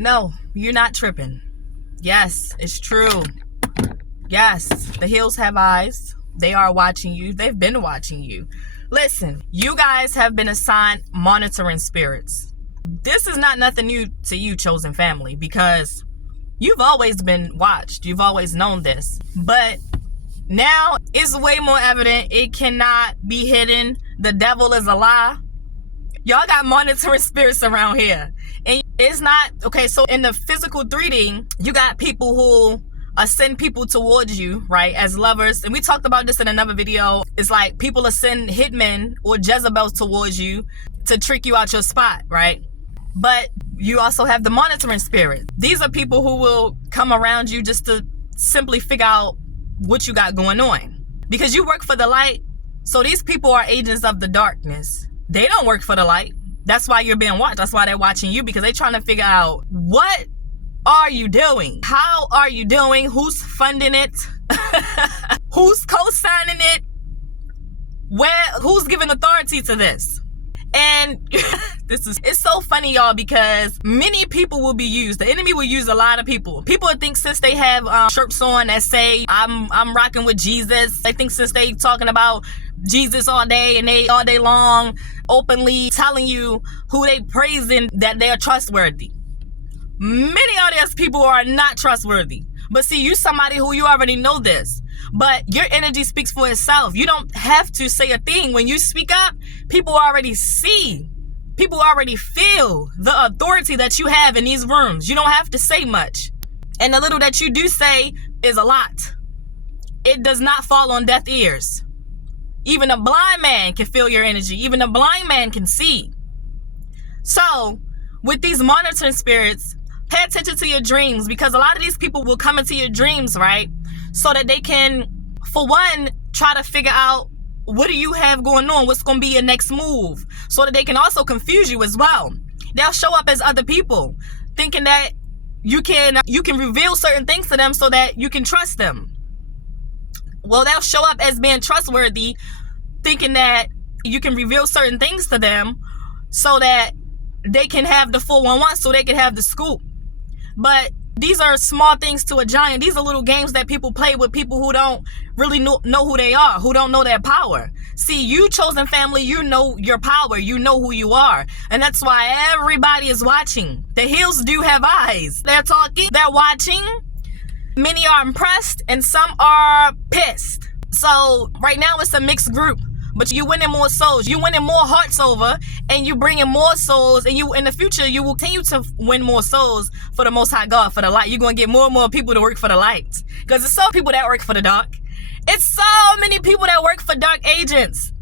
No, you're not tripping. Yes, it's true. Yes, the hills have eyes. They are watching you. They've been watching you. Listen, you guys have been assigned monitoring spirits. This is not nothing new to you, chosen family, because you've always been watched. You've always known this. But now it's way more evident. It cannot be hidden. The devil is a lie. Y'all got monitoring spirits around here. And it's not, okay, so in the physical 3D, you got people who send people towards you, right, as lovers. And we talked about this in another video. It's like people send hitmen or Jezebels towards you to trick you out your spot, right? But you also have the monitoring spirit. These are people who will come around you just to simply figure out what you got going on. Because you work for the light, so these people are agents of the darkness. They don't work for the light. That's why you're being watched. That's why they're watching you, because they're trying to figure out, what are you doing? How are you doing? Who's funding it? Who's co-signing it? Who's giving authority to this? And it's so funny, y'all, because many people will be used. The enemy will use a lot of people. People think since they have shirts on that say, I'm rocking with Jesus. They think since they talking about Jesus all day and they all day long, openly telling you who they praising, that they are trustworthy. Many of these people are not trustworthy. But see, you somebody who you already know this. But your energy speaks for itself. You don't have to say a thing. When you speak up, people already see. People already feel the authority that you have in these rooms. You don't have to say much. And the little that you do say is a lot. It does not fall on deaf ears. Even a blind man can feel your energy. Even a blind man can see. So, with these monitoring spirits, pay attention to your dreams, because a lot of these people will come into your dreams, right? So that they can, for one, try to figure out, what do you have going on? What's going to be your next move? So that they can also confuse you as well. They'll show up as other people, thinking that you can reveal certain things to them so that you can trust them. Well, they'll show up as being trustworthy, thinking that you can reveal certain things to them so that they can have the 411, so they can have the scoop. But these are small things to a giant. These are little games that people play with people who don't really know who they are, who don't know their power. See, you chosen family, you know your power, you know who you are. And that's why everybody is watching. The hills do have eyes. They're talking, they're watching. Many are impressed and some are pissed. So right now it's a mixed group. But you winning more souls, you winning more hearts over, and you bringing more souls, and you in the future you will continue to win more souls for the Most High God, for the light. You're gonna get more and more people to work for the light, because there's some people that work for the dark. It's so many people that work for dark agents.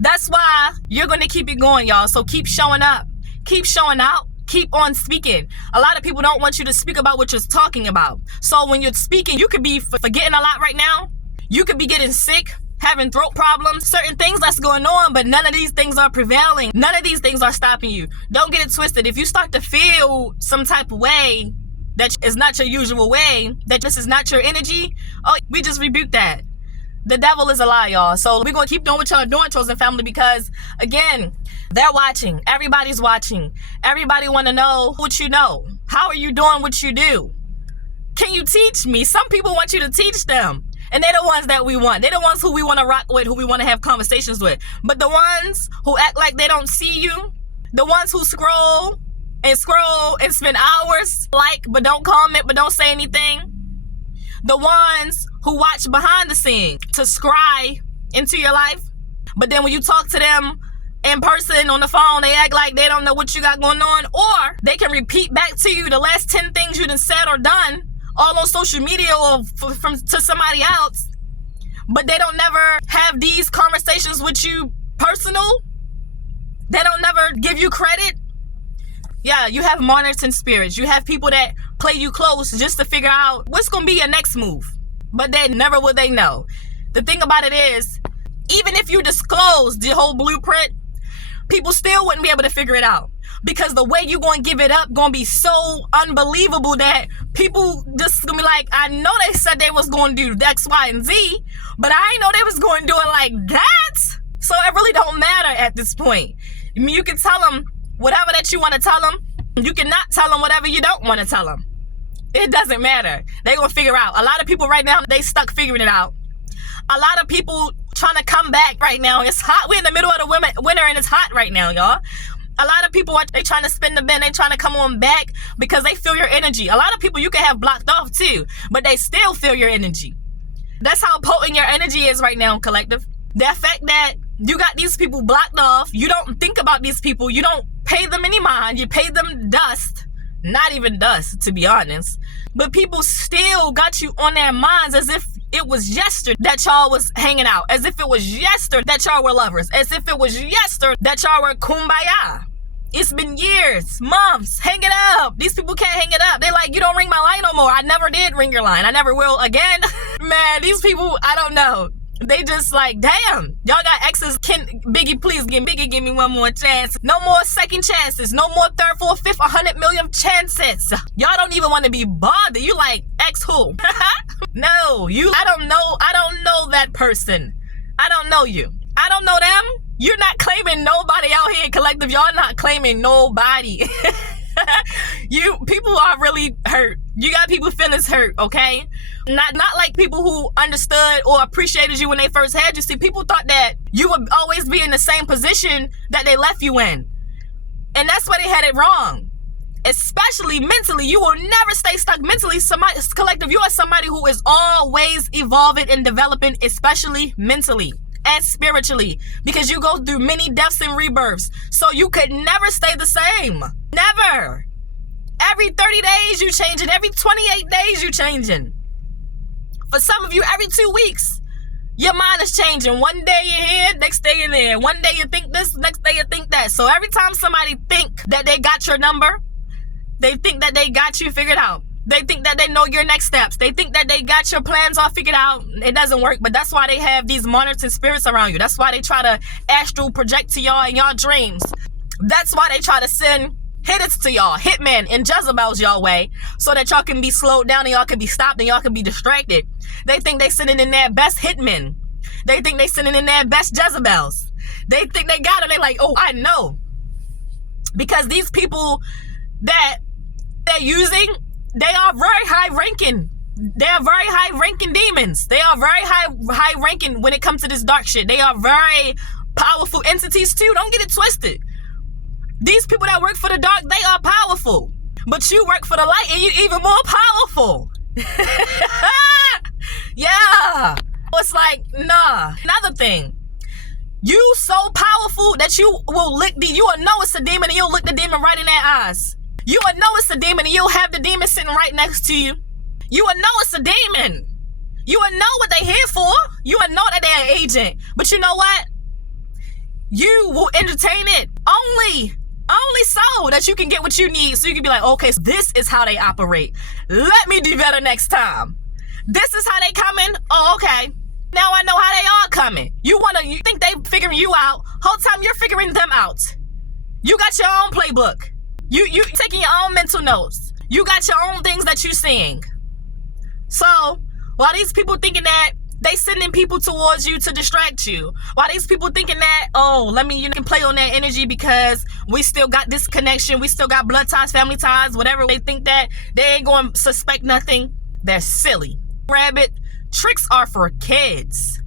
That's why you're gonna keep it going, y'all. So keep showing up, keep showing out, keep on speaking. A lot of people don't want you to speak about what you're talking about. So when you're speaking, you could be forgetting a lot right now. You could be getting sick, having throat problems, certain things that's going on, but none of these things are prevailing. None of these things are stopping you. Don't get it twisted. If you start to feel some type of way that is not your usual way, that this is not your energy, we just rebuke that. The devil is a lie, y'all. So we're going to keep doing what y'all doing, chosen family, because, again, they're watching. Everybody's watching. Everybody want to know what you know. How are you doing what you do? Can you teach me? Some people want you to teach them. And they're the ones that we want. They're the ones who we want to rock with, who we want to have conversations with. But the ones who act like they don't see you, the ones who scroll and spend hours, but don't comment, but don't say anything, the ones who watch behind the scenes to scry into your life, but then when you talk to them in person on the phone, they act like they don't know what you got going on, or they can repeat back to you the last 10 things you done said or done, all on social media or to somebody else, but they don't never have these conversations with you personal. They don't never give you credit. Yeah, you have monitoring spirits. You have people that play you close just to figure out what's going to be your next move, but they never will they know. The thing about it is, even if you disclose the whole blueprint, people still wouldn't be able to figure it out. Because the way you're going to give it up going to be so unbelievable that people just going to be like, I know they said they was going to do X, Y, and Z, but I didn't know they was going to do it like that. So it really don't matter at this point. I mean, you can tell them whatever that you want to tell them. You cannot tell them whatever you don't want to tell them. It doesn't matter. They're going to figure out. A lot of people right now, they stuck figuring it out. A lot of people trying to come back right now. It's hot. We're in the middle of the winter and it's hot right now, y'all. A lot of people, they trying to spin the bin. They trying to come on back because they feel your energy. A lot of people you can have blocked off too, but they still feel your energy. That's how potent your energy is right now, collective. The fact that you got these people blocked off, you don't think about these people, you don't pay them any mind, you pay them dust. Not even dust, to be honest. But people still got you on their minds as if it was yesterday that y'all was hanging out. As if it was yesterday that y'all were lovers. As if it was yesterday that y'all were kumbaya. It's been years, months, hang it up. These people can't hang it up. They like, you don't ring my line no more. I never did ring your line. I never will again. Man, these people, I don't know. They just like, damn, y'all got exes. Can Biggie please give me one more chance? No more second chances. No more third, fourth, fifth, 100 million chances. Y'all don't even want to be bothered. You like, ex who? No, you, I don't know that person. I don't know you. I don't know them. You're not claiming nobody out here, collective. Y'all not claiming nobody. People are really hurt. You got people feelings hurt, okay? Not like people who understood or appreciated you when they first had you. See, people thought that you would always be in the same position that they left you in. And that's why they had it wrong. Especially mentally. You will never stay stuck mentally. Somebody, collective, you are somebody who is always evolving and developing, especially mentally and spiritually, because you go through many deaths and rebirths. So you could never stay the same. Never. Every 30 days you changing. Every 28 days you changing. For some of you, every 2 weeks, your mind is changing. One day you're here, next day you're there. One day you think this, next day you think that. So every time somebody think that they got your number, they think that they got you figured out. They think that they know your next steps. They think that they got your plans all figured out. It doesn't work, but that's why they have these monitoring spirits around you. That's why they try to astral project to y'all in y'all dreams. That's why they try to send hitters to y'all, hitmen and Jezebels y'all way, so that y'all can be slowed down and y'all can be stopped and y'all can be distracted. They think they sending in their best hitmen. They think they sending in their best Jezebels. They think they got it. They like, oh, I know. Because these people that they're using, they are very high ranking. They are very high ranking demons. They are very high ranking when it comes to this dark shit. They are very powerful entities too. Don't get it twisted. These people that work for the dark, they are powerful. But you work for the light and you're even more powerful. Yeah. It's like, nah. Another thing. You so powerful that you will you will know it's a demon and you'll look the demon right in their eyes. You will know it's a demon and you'll have the demon sitting right next to you. You will know it's a demon. You will know what they're here for. You will know that they're an agent. But you know what? You will entertain it only so that you can get what you need. So you can be like, okay, so this is how they operate. Let me do better next time. This is how they coming. Oh, okay. Now I know how they are coming. You think they figuring you out. Whole time you're figuring them out. You got your own playbook. You taking your own mental notes. You got your own things that you seeing. So while these people thinking that they sending people towards you to distract you, while these people thinking that, oh, you can play on that energy because we still got this connection, we still got blood ties, family ties, whatever, they think that they ain't going to suspect nothing. They're silly. Rabbit, tricks are for kids.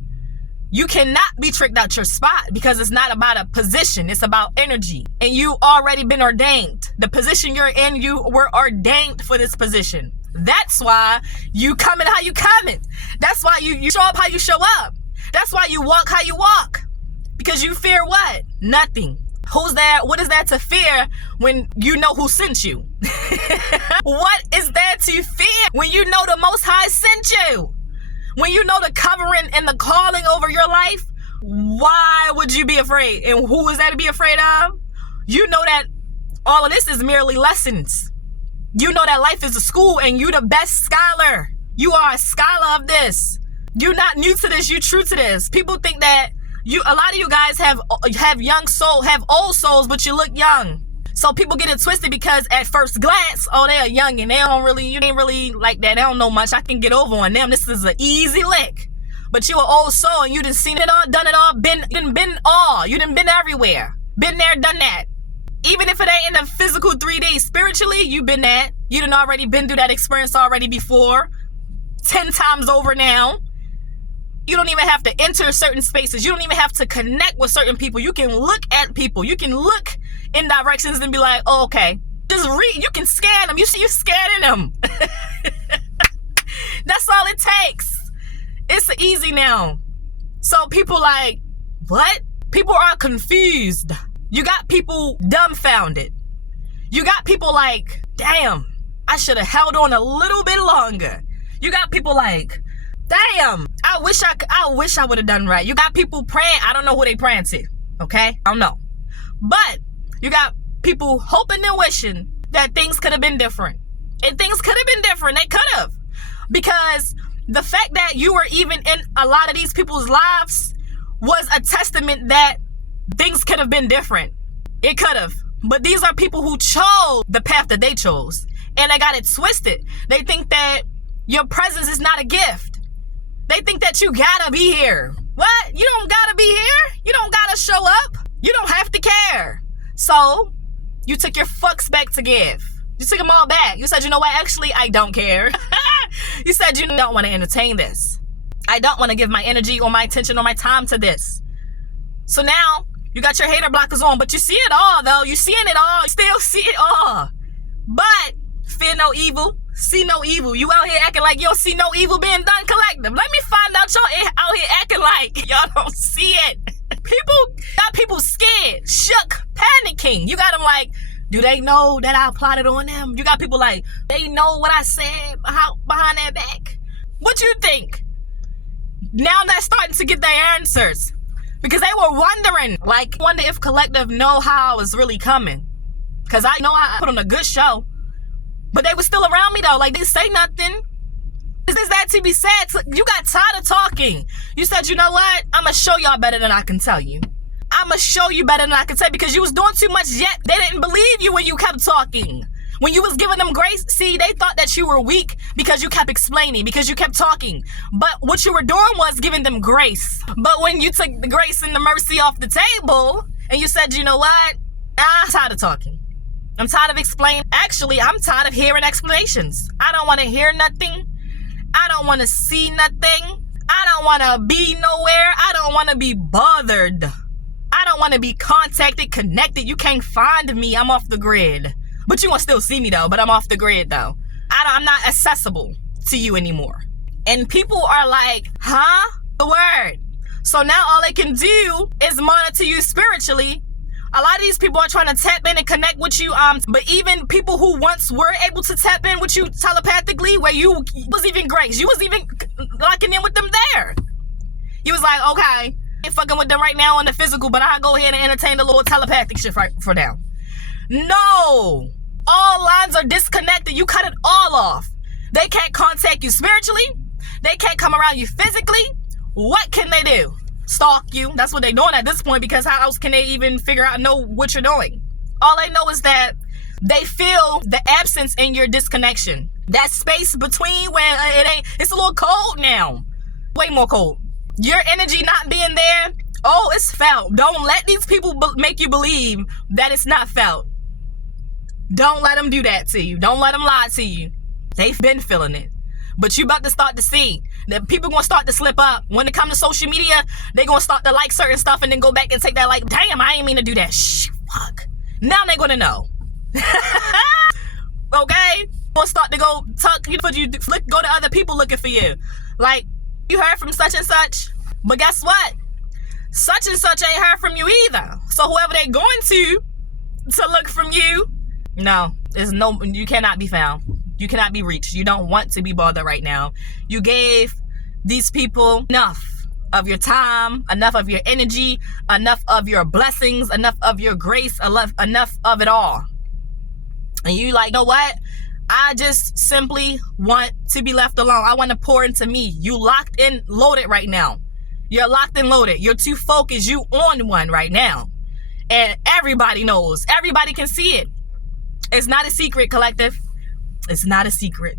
You cannot be tricked out your spot because it's not about a position. It's about energy. And you already been ordained. The position you're in, you were ordained for this position. That's why you coming how you coming. That's why you show up how you show up. That's why you walk how you walk. Because you fear what? Nothing. Who's there? What is there to fear when you know who sent you? What is there to fear when you know the Most High sent you? When you know the covering and the calling over your life? Why would you be afraid? And who is there to be afraid of? You know that all of this is merely lessons. You know that life is a school and you the best scholar. You are a scholar of this. You're not new to this. You're true to this. People think that a lot of you guys have young soul, have old souls, but you look young. So people get it twisted because at first glance, oh, they're young and you ain't really like that. They don't know much. I can get over on them. This is an easy lick. But you an old soul and you done seen it all, done it all, been all. You done been everywhere. Been there, done that. Even if it ain't in the physical 3D, spiritually, you've been that. You done already been through that experience already before. 10 times over now. You don't even have to enter certain spaces. You don't even have to connect with certain people. You can look at people. You can look in directions and be like, oh, okay. Just read. You can scan them. You see you scanning them. That's all it takes. It's easy now. So people like, what? People are confused. You got people dumbfounded. You got people like, damn, I should have held on a little bit longer. You got people like, damn, I wish I would have done right. You got people praying. I don't know who they praying to. Okay? I don't know. But you got people hoping and wishing that things could have been different. And things could have been different. They could have. Because the fact that you were even in a lot of these people's lives was a testament that things could have been different. It could have. But these are people who chose the path that they chose. And they got it twisted. They think that your presence is not a gift. They think that you gotta be here. What? You don't gotta be here? You don't gotta show up? You don't have to care. So, you took your fucks back to give. You took them all back. You said, you know what? Actually, I don't care. You said you don't want to entertain this. I don't want to give my energy or my attention or my time to this. So now, you got your hater blockers on, but you see it all, though. You seeing it all. You still see it all. But, fear no evil. See no evil. You out here acting like you don't see no evil being done, collective. Let me find out y'all out here acting like y'all don't see it. People scared, shook, panicking. You got them like, do they know that I plotted on them? You got people like, they know what I said behind their back. What you think? Now they're starting to get their answers. Because they were wondering, like, wonder if collective know how I was really coming. Because I know I put on a good show. But they were still around me though, like they say nothing. Is that to be said? You got tired of talking. You said, you know what? I'm going to show y'all better than I can tell you. I'm going to show you better than I can tell you because you was doing too much yet. They didn't believe you when you kept talking. When you was giving them grace, see, they thought that you were weak because you kept explaining, because you kept talking. But what you were doing was giving them grace. But when you took the grace and the mercy off the table and you said, you know what? I'm tired of talking. I'm tired of explaining. Actually, I'm tired of hearing explanations. I don't want to hear nothing. I don't want to see nothing. I don't want to be nowhere. I don't want to be bothered. I don't want to be contacted, connected. You can't find me. I'm off the grid. But you want to still see me though, but I'm off the grid though. I'm not accessible to you anymore. And people are like, huh? The word. So now all they can do is monitor you spiritually. A lot of these people are trying to tap in and connect with you. But even people who once were able to tap in with you telepathically, where you was even grace, you was even locking in with them there. You was like, okay, I ain't fucking with them right now on the physical, but I'll go ahead and entertain the little telepathic shit for now. No, all lines are disconnected. You cut it all off. They can't contact you spiritually. They can't come around you physically. What can they do? Stalk you. That's what they're doing at this point, because how else can they even figure out, know what you're doing? All they know is that they feel the absence in your disconnection. That space between where it's a little cold now. Way more cold. Your energy not being there, oh, it's felt. Don't let these people make you believe that it's not felt. Don't let them do that to you. Don't let them lie to you. They've been feeling it. But you about to start to see that people going to start to slip up. When it comes to social media, they going to start to like certain stuff and then go back and take that like, damn, I ain't mean to do that. Shh, fuck. Now they going to know. Okay? Going to start to go talk, go to other people looking for you. Like, you heard from such and such. But guess what? Such and such ain't heard from you either. So whoever they going to look from you, no, you cannot be found. You cannot be reached. You don't want to be bothered right now. You gave these people enough of your time, enough of your energy, enough of your blessings, enough of your grace, enough of it all. And you like, you know what? I just simply want to be left alone. I want to pour into me. You locked in, loaded right now. You're locked and loaded. You're too focused. You on one right now. And everybody knows. Everybody can see it. It's not a secret, collective. It's not a secret.